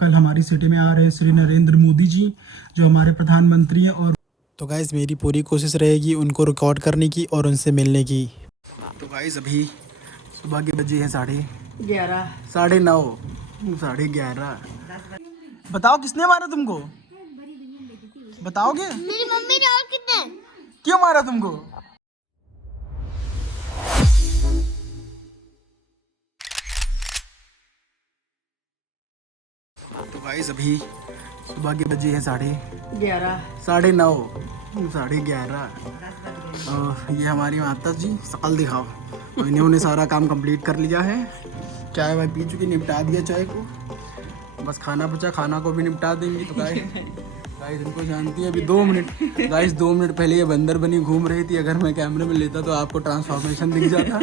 कल हमारी सिटी में आ रहे हैं श्री नरेंद्र मोदी जी, जो हमारे प्रधानमंत्री हैं। और तो गाइज़ मेरी पूरी कोशिश रहेगी उनको रिकॉर्ड करने की और उनसे मिलने की। तो गाइस अभी सुबह के बजे हैं 11:30। 9:30 11:30। बताओ किसने मारा तुमको? बताओगे? मेरी मम्मी ने। और कितने? क्यों मारा तुमको? तो गाइस अभी सुबह के बजे हैं 11:30। 9:30 और ये हमारी माता जी शकल दिखाओ। और इन्होंने सारा काम कंप्लीट कर लिया है। चाय वाय पी चुकी, निपटा दिया चाय को, बस खाना बचा, खाना को भी निपटा देंगी। तो गाइस इनको जानती है। अभी 2 मिनट गाइस 2 मिनट पहले ये बंदर बनी घूम रही थी। अगर मैं कैमरे में लेता तो आपको ट्रांसफॉर्मेशन दिख जाता।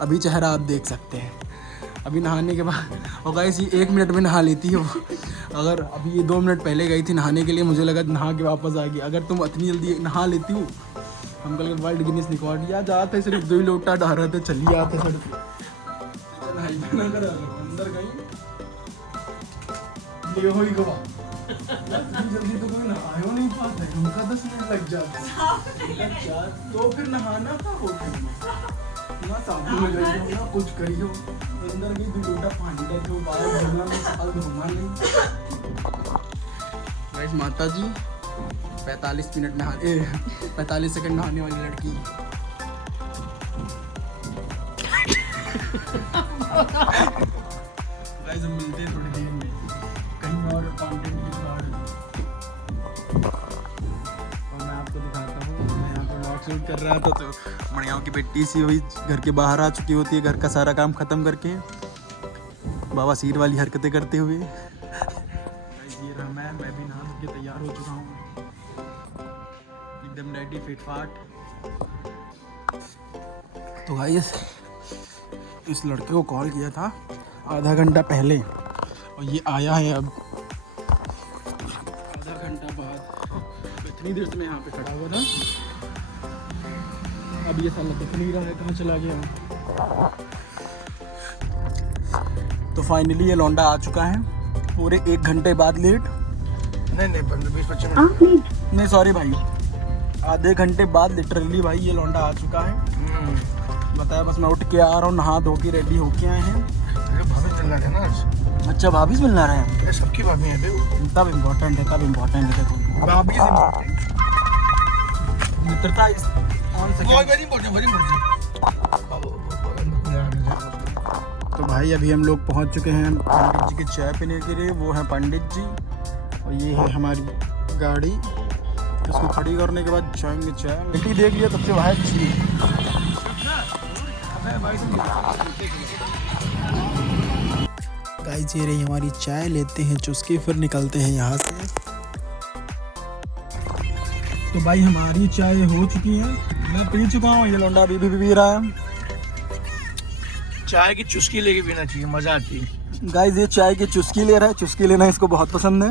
अभी चेहरा आप देख सकते हैं। अभी नहाने के बाद, और गाइस ये 1 मिनट में नहा लेती है वो। अगर अभी ये 2 मिनट पहले गई थी नहाने के लिए, मुझे लगा नहा के वापस आ गई। अगर तुम इतनी जल्दी नहा लेती हो, हम कल वर्ल्ड गिनीज रिकॉर्ड या जाते सिर्फ 2 लोटा डा रहे थे, चलिए आते सड़क अंदर गई ले हो ही गवा। जल्दी तो कोई नहायो नहीं पाता है, उनका 10 मिनट लग जाते तो फिर नहाना था हो ना, साबुन में गई हो ना कुछ करी हो, अंदर गई 2 लोटा पानी डाल दो, बाहर धोना नहीं, साल धोना नहीं। गाइस माता जी 45 मिनट नहाने 45 सेकंड नहाने वाली लड़की। गाइस हम मिलते हैं थोड़ी देर में कहीं और कंटेंट के साथ। और मैं आपको दिखाता हूँ, मैं यहाँ पर व्लॉग शूट कर रहा था तो मणियाओं की बेटी सी हुई घर के बाहर आ चुकी होती है, घर का सारा काम खत्म करके बाबा सीर वाली हरकतें करते हुए। ये रहा मैं भी नहा के तैयार हो चुका हूँ, एकदम रेडी फिट फाट। तो गाइस इस लड़के को कॉल किया था आधा घंटा पहले और ये आया है अब आधा घंटा बाद। तो इतनी देर से मैं यहाँ पे खड़ा हुआ था, अब ये साला दिख नहीं रहा है, कहाँ चला गया। तो फाइनली ये लौंडा आ चुका है पूरे 1 घंटे बाद लेट। नहीं 15-20 मिनट नहीं सॉरी भाई, आधे घंटे बाद लिटरली भाई ये लौंडा आ चुका है। बताया बस मैं उठ के आ रहा हूँ, नहा धो के रेडी होके आए हैं। भाभी मिलना है ना आज। अच्छा भाभी से मिलना रहे हैं, सबकी भाभी है तब इम्पोर्टेंट है, तब इम्पोर्टेंट है। देखो भाभी से मित्रता वेरी इम्पोर्टेंट। तो भाई अभी हम लोग पहुंच चुके हैं पंडित जी की चाय पीने के लिए। वो है पंडित जी और ये है हमारी गाड़ी। इसको खड़ी करने के बाद जाएंगे चाय। बेटी देख लिया तब से भाई जी। गाइस ये रही हमारी चाय, लेते हैं चुस्की फिर निकलते हैं यहाँ से। तो भाई हमारी चाय हो चुकी है, मैं पी चुका हूँ, ये लौंडा अभी भी पी रहा है। चाय की चुस्की लेके पीना चाहिए, मजा आती है। गाइस ये चाय की चुस्की ले रहा है, चुस्की लेना इसको बहुत पसंद है।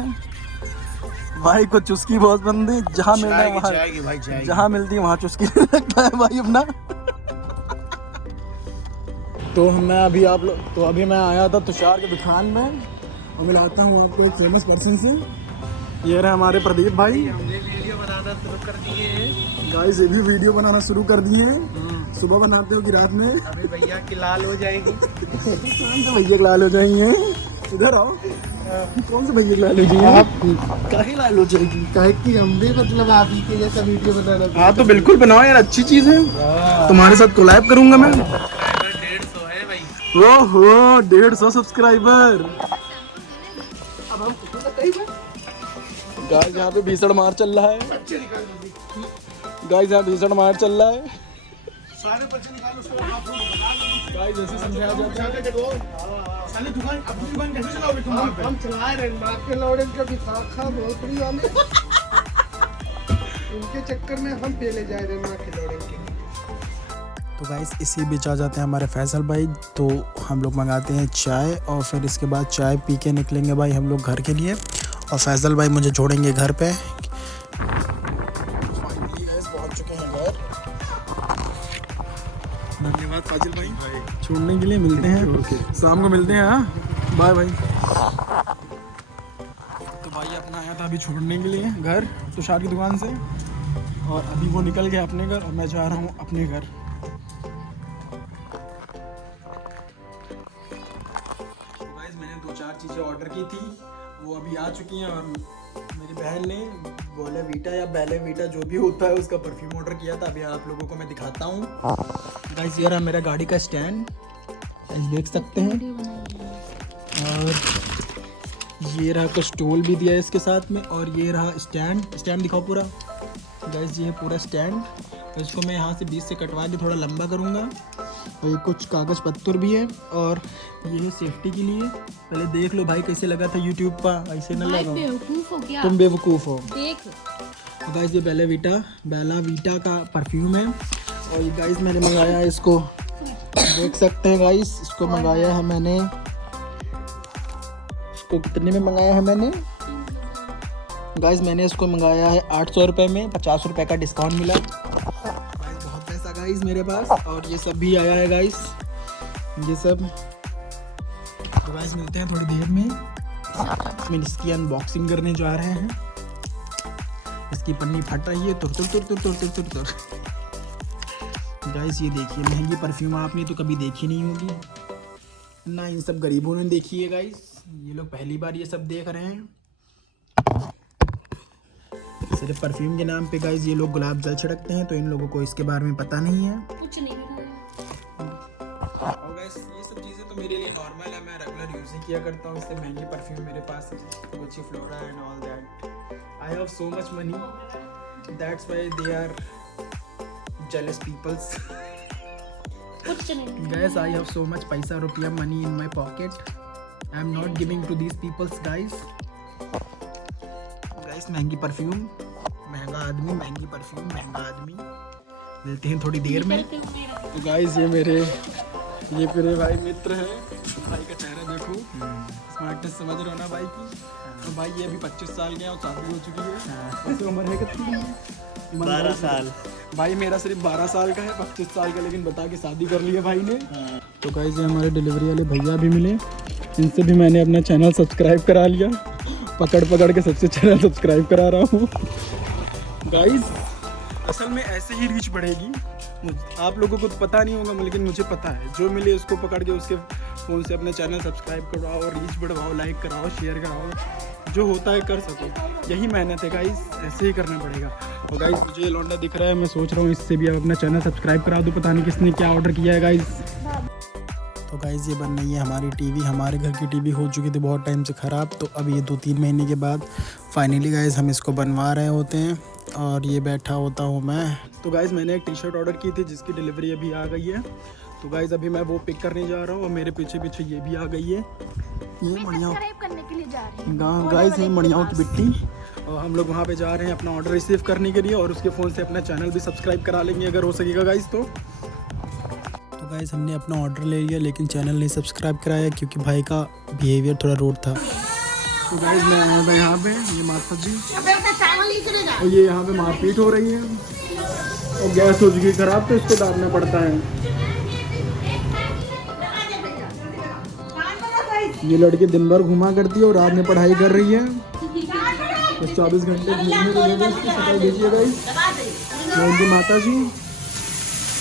भाई को चुस्की बहुत पसंद है, जहाँ मिलता है वहाँ, जहाँ मिलती है वहाँ चुस्की ले लगता है भाई अपना। तो मैं अभी अभी मैं आया था तुषार के दुकान में और मिलाता हूँ आपको एक फेमस पर्सन से। ये रहे हमारे प्रदीप भाई। हमने वीडियो बनाना शुरू कर दिए हैं। गाइस ये भी वीडियो बनाना शुरू कर दिए हैं। सुबह बनाते हो कि रात में? अभी भैया की लाल हो जाएगी। कौन से भैया लाल हो जाएंगे? इधर आओ। कौन से भैया लाल हो जाएंगे? आप काहे लाल हो जाएगी? काहे कि हम भी मतलब आप ही के जैसा वीडियो बनाना। हाँ तो बिल्कुल बनाओ यार, अच्छी चीज है। तुम्हारे साथ कोलैब करूंगा मैं। 150 है भाई। ओहो 150 सब्सक्राइबर। अब हम कितने बताइए? गाइस यहाँ पे भीषण मार चल रहा है। गाइस यहाँ भीषण मार चल रहा है। सारे बच्चे निकालो, गाइस ऐसे समझाया जाता है। साले दुकान अपनी दुकान कैसे चलाओगे तुम? हम चला रहे हैं, मार के लौड़े कभी खाखा भोसड़ी वाले। उनके चक्कर में हम पहले जा रहे हैं मार के लौड़े के। तो गाइस इसी बीच आ जाते हैं हमारे फैसल भाई। तो हम लोग मंगाते हैं चाय और फिर इसके बाद चाय पी के निकलेंगे भाई हम लोग घर के लिए, और फैसल भाई मुझे छोड़ेंगे घर पे। पहुंच चुके हैं घर। धन्यवाद फाजिल भाई छोड़ने के लिए। मिलते हैं शाम को, मिलते हैं। हाँ बाय भाई। भाई अपना आया था अभी छोड़ने के लिए घर तुषार की दुकान से, और अभी वो निकल गया अपने घर और मैं जा रहा हूँ अपने घर। तो गाइस मैंने 2-4 चीज़ें ऑर्डर की थी, वो अभी आ चुकी हैं। और मेरी बहन ने बोले वीटा या बेले वीटा जो भी होता है उसका परफ्यूम ऑर्डर किया था। अभी आप लोगों को मैं दिखाता हूँ। गाइस ये रहा मेरा गाड़ी का स्टैंड, देख सकते हैं। और ये रहा कुछ स्टूल भी दिया है इसके साथ में, और ये रहा स्टैंड दिखाओ पूरा। गाइस ये है पूरा स्टैंड, तो इसको मैं यहाँ से बीच से कटवा के थोड़ा लंबा करूँगा। और ये कुछ कागज़ पत्तर भी है, और ये है सेफ्टी के लिए। पहले देख लो भाई कैसे लगा था यूट्यूब पर, ऐसे न लगा। बेवकूफ हो क्या? तुम बेवकूफ़ हो। देख तो गाइस ये बेला वीटा का परफ्यूम है। और ये गाइस मैंने मंगाया है इसको, देख सकते हैं गाइस। इसको मंगाया है मैंने, इसको कितने में मंगाया है मैंने गाइस? मैंने इसको मंगाया है 800 रुपये में, 50 रुपये का डिस्काउंट मिला गाइस। बहुत पैसा गाइस मेरे पास। और ये सब भी आया है गाइस, ये सब। तो गाइस मिलते हैं थोड़ी देर में। मैं इसकी अनबॉक्सिंग करने जा रहे हैं। इसकी पन्नी फट रही है, तुर। गाइस ये देखिए, महंगी परफ्यूम आपने तो कभी देखी नहीं होगी ना, इन सब गरीबों ने देखी है गाइस। ये लोग पहली बार ये सब देख रहे हैं। सिर्फ परफ्यूम के नाम पे गाइस ये लोग गुलाब जल छिड़कते हैं, तो इन लोगों को इसके बारे में पता नहीं है कुछ नहीं। और गाइस ये सब चीज़ें तो मेरे लिए नॉर्मल है, मैं रेगुलर यूज़ ही किया करता हूँ। इससे महंगी परफ्यूम मेरे पास है, Gucci Flora and all that. I have so much money, that's why they are jealous peoples. कुछ नहीं Guys, I have so much पैसा रुपया money in my pocket. I am not giving to these peoples guys. Guys महंगी perfume, महंगा आदमी, महंगी perfume, महंगा आदमी। मिलते हैं थोड़ी देर में। तो गाइस ये मेरे भाई मित्र हैं। भाई का चेहरा देखो, स्मार्टनेस समझ रहे हो ना भाई की। तो भाई ये अभी 25 साल के हैं और शादी हो चुकी है। वैसे उम्र है कितनी? 12 साल। भाई मेरा सिर्फ 12 साल का है, 25 साल का लेकिन बता के शादी कर लिया भाई ने। तो गाइस ये हमारे डिलीवरी वाले भैया भी मिले, इनसे भी मैंने अपना चैनल सब्सक्राइब करा लिया। पकड़ के सबसे चैनल सब्सक्राइब करा रहा हूँ। गाइस असल में ऐसे ही रीच बढ़ेगी। आप लोगों को तो पता नहीं होगा लेकिन मुझे पता है। जो मिले उसको पकड़ के उसके फ़ोन से अपने चैनल सब्सक्राइब करवाओ, रीच बढ़वाओ, लाइक कराओ, शेयर कराओ, जो होता है कर सको। यही मेहनत है गाइस, ऐसे ही करना पड़ेगा। और गाइस मुझे ये लौंडा दिख रहा है, मैं सोच रहा हूँ इससे भी आप अपना चैनल सब्सक्राइब करा दो। पता नहीं किसने क्या ऑर्डर किया है गाइस। तो गाइस ये बन रही है हमारी टीवी। हमारे घर की टीवी हो चुकी थी बहुत टाइम से ख़राब, तो अब ये 2-3 महीने के बाद फाइनली गाइस हम इसको बनवा रहे होते हैं। और ये बैठा होता हूँ मैं। तो गाइस मैंने एक टी-शर्ट ऑर्डर की थी जिसकी डिलीवरी अभी आ गई है। तो गाइस अभी मैं वो पिक करने जा रहा हूँ और मेरे पीछे ये भी आ गई है। ये मणियाँ गाइस है, मणियाओं की बिट्टी। और हम लोग वहाँ पे जा रहे हैं अपना ऑर्डर रिसीव करने के लिए, और उसके फ़ोन से अपना चैनल भी सब्सक्राइब करा लेंगे अगर हो सकेगा गाइस। तो गाइस हमने अपना ऑर्डर ले लिया लेकिन चैनल नहीं सब्सक्राइब कराया क्योंकि भाई का बिहेवियर थोड़ा रूड था। तो गाइस मैं आया था यहाँ पे, ये माता जी, और ये यहाँ पे मारपीट हो रही है और गैस हो चुकी खराब, तो इसको डालना पड़ता है। ये लड़की दिन भर घुमा करती है और रात में पढ़ाई कर रही है। तो 24 घंटे सफाई देखिए गाइस। इनकी माता जी,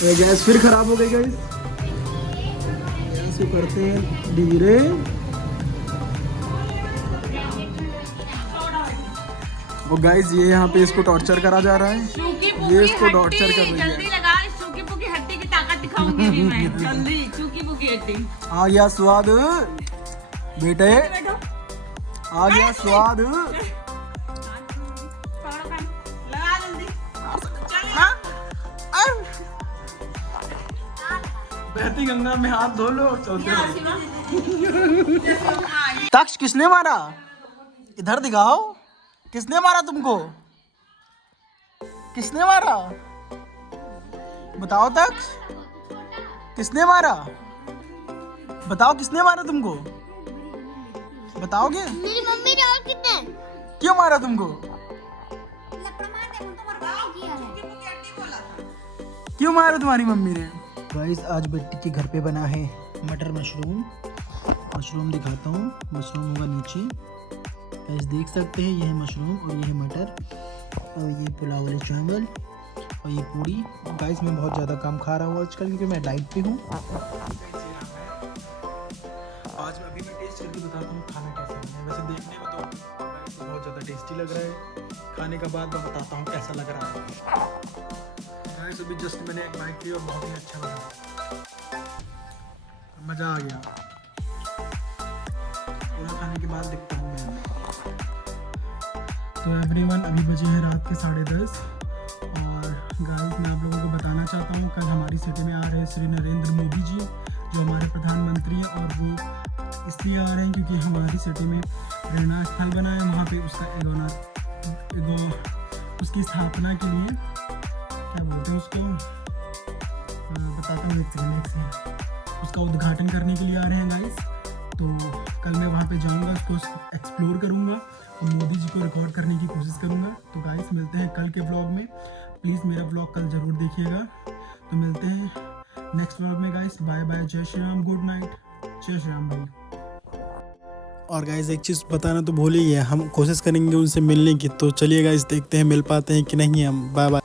ये गैस फिर खराब हो गई गाइस। गैस को करते हैं धीरे। और गाइस ये यहाँ पे इसको टॉर्चर करा जा रहा है। ये इसको टॉर्चर कर रही है। जल्दी लगा, सूखी पुकी हड्डी की ताकत दिखाऊंगी भी मैं। जल्दी सूखी पुकी हड्डी आ गया स्वाद बेटे, आ गया स्वाद। बहती गंगा में हाथ धो लो। तक्ष किसने मारा? इधर दिखाओ, किसने मारा तुमको? किसने मारा? बताओ तक्ष, किसने मारा? बताओ किसने मारा तुमको? बताओगे? मेरी मम्मी ने। और कितने? क्यों मारा तुमको? क्यों मारा तुम्हारी मम्मी ने? गाइस आज बेटी के घर पे बना है मटर मशरूम। मशरूम दिखाता हूँ, मशरूम होगा नीचे, गाइस देख सकते हैं, ये है मशरूम और ये है मटर और ये पुलाव वाले चावल और ये पूड़ी। गाइस मैं बहुत ज़्यादा कम खा रहा हूँ आजकल क्योंकि मैं डाइट पे हूँ। आज अभी मैं टेस्ट करके बताता हूँ खाना कैसा है। वैसे देखने में तो बहुत ज़्यादा टेस्टी लग रहा है, खाने का बाद मैं बताता हूँ कैसा लग रहा है। गाइस अभी जस्ट मैंने एक बाइट ली और बहुत ही अच्छा लगा, मज़ा आ गया। पूरा खाने के बाद दिखता हूँ मैं। तो एवरीवन अभी बजे हैं रात के 10:30 और गाइस मैं आप लोगों को बताना चाहता हूँ कल हमारी सिटी में आ रहे हैं श्री नरेंद्र मोदी जी जो हमारे प्रधानमंत्री हैं, और वो इसलिए आ रहे हैं क्योंकि हमारी सिटी में रहना स्थल बना है, वहाँ पे उसका उसकी स्थापना के लिए क्या बोलते हैं उसको, बताता हूँ एक सेकंड, उसका उद्घाटन करने के लिए आ रहे हैं गाइस। तो कल मैं वहाँ पे जाऊँगा, उसको एक्सप्लोर करूँगा और मोदी जी को रिकॉर्ड करने की कोशिश करूँगा। तो गाइस मिलते हैं कल के ब्लॉग में, प्लीज़ मेरा ब्लॉग कल ज़रूर देखिएगा। तो मिलते हैं नेक्स्ट ब्लॉग में गाइस, बाय बाय, जय श्री राम, गुड नाइट, जय श्री राम भाई। और गाइस एक चीज़ बताना तो भूल ही गया, हम कोशिश करेंगे उनसे मिलने की। तो चलिए गाइस देखते हैं मिल पाते हैं कि नहीं हम। Bye bye.